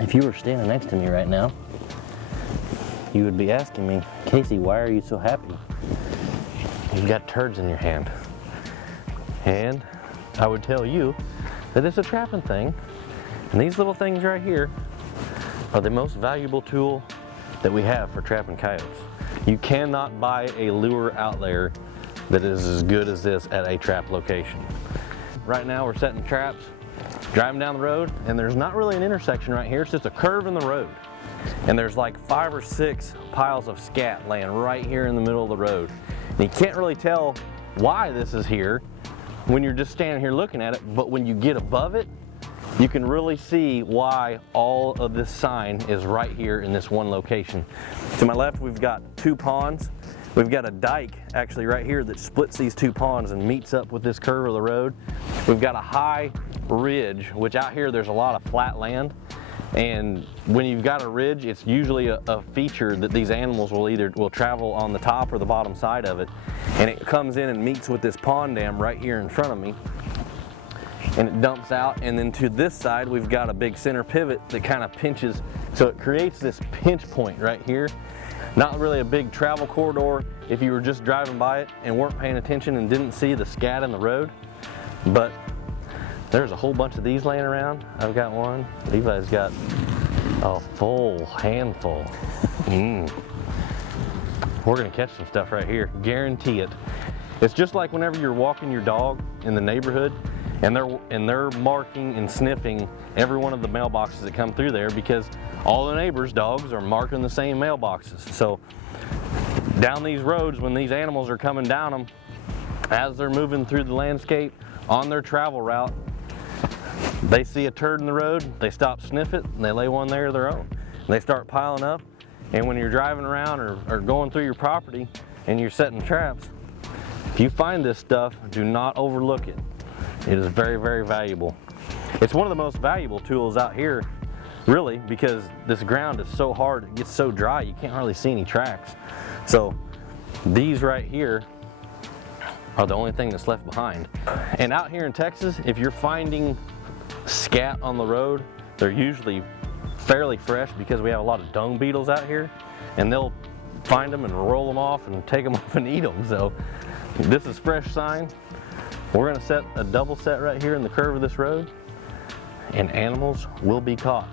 If you were standing next to me right now, you would be asking me, Casey, why are you so happy? You've got turds in your hand. And I would tell you that it's a trapping thing, and these little things right here are the most valuable tool that we have for trapping coyotes. You cannot buy a lure out there that is as good as this at a trap location. Right now we're setting traps, driving down the road, and there's not really an intersection right here, it's just a curve in the road. And there's like 5 or 6 piles of scat laying right here in the middle of the road. And you can't really tell why this is here when you're just standing here looking at it, but when you get above it, you can really see why all of this sign is right here in this one location. To my left, we've got 2 ponds. We've got a dike actually right here that splits these 2 ponds and meets up with this curve of the road. We've got a high ridge, which out here there's a lot of flat land. And when you've got a ridge, it's usually a feature that these animals will travel on the top or the bottom side of it. And it comes in and meets with this pond dam right here in front of me. And it dumps out, and then to this side we've got a big center pivot that kind of pinches, so it creates this pinch point right here. Not really a big travel corridor if you were just driving by it and weren't paying attention and didn't see the scat in the road, but there's a whole bunch of these laying around. I've got one. Levi's got a full handful. We're gonna catch some stuff right here, guarantee it. It's just like whenever you're walking your dog in the neighborhood and they're marking and sniffing every one of the mailboxes that come through there, because all the neighbors' dogs are marking the same mailboxes. So down these roads, when these animals are coming down them, as they're moving through the landscape on their travel route, they see a turd in the road, they stop, sniff it, and they lay one there of their own. And they start piling up, and when you're driving around or going through your property and you're setting traps, if you find this stuff, do not overlook it. It is very, very valuable. It's one of the most valuable tools out here, really, because this ground is so hard, it gets so dry, you can't hardly see any tracks. So these right here are the only thing that's left behind. And out here in Texas, if you're finding scat on the road, they're usually fairly fresh because we have a lot of dung beetles out here, and they'll find them and roll them off and take them off and eat them. So this is fresh sign. We're gonna set a double set right here in the curve of this road, and animals will be caught.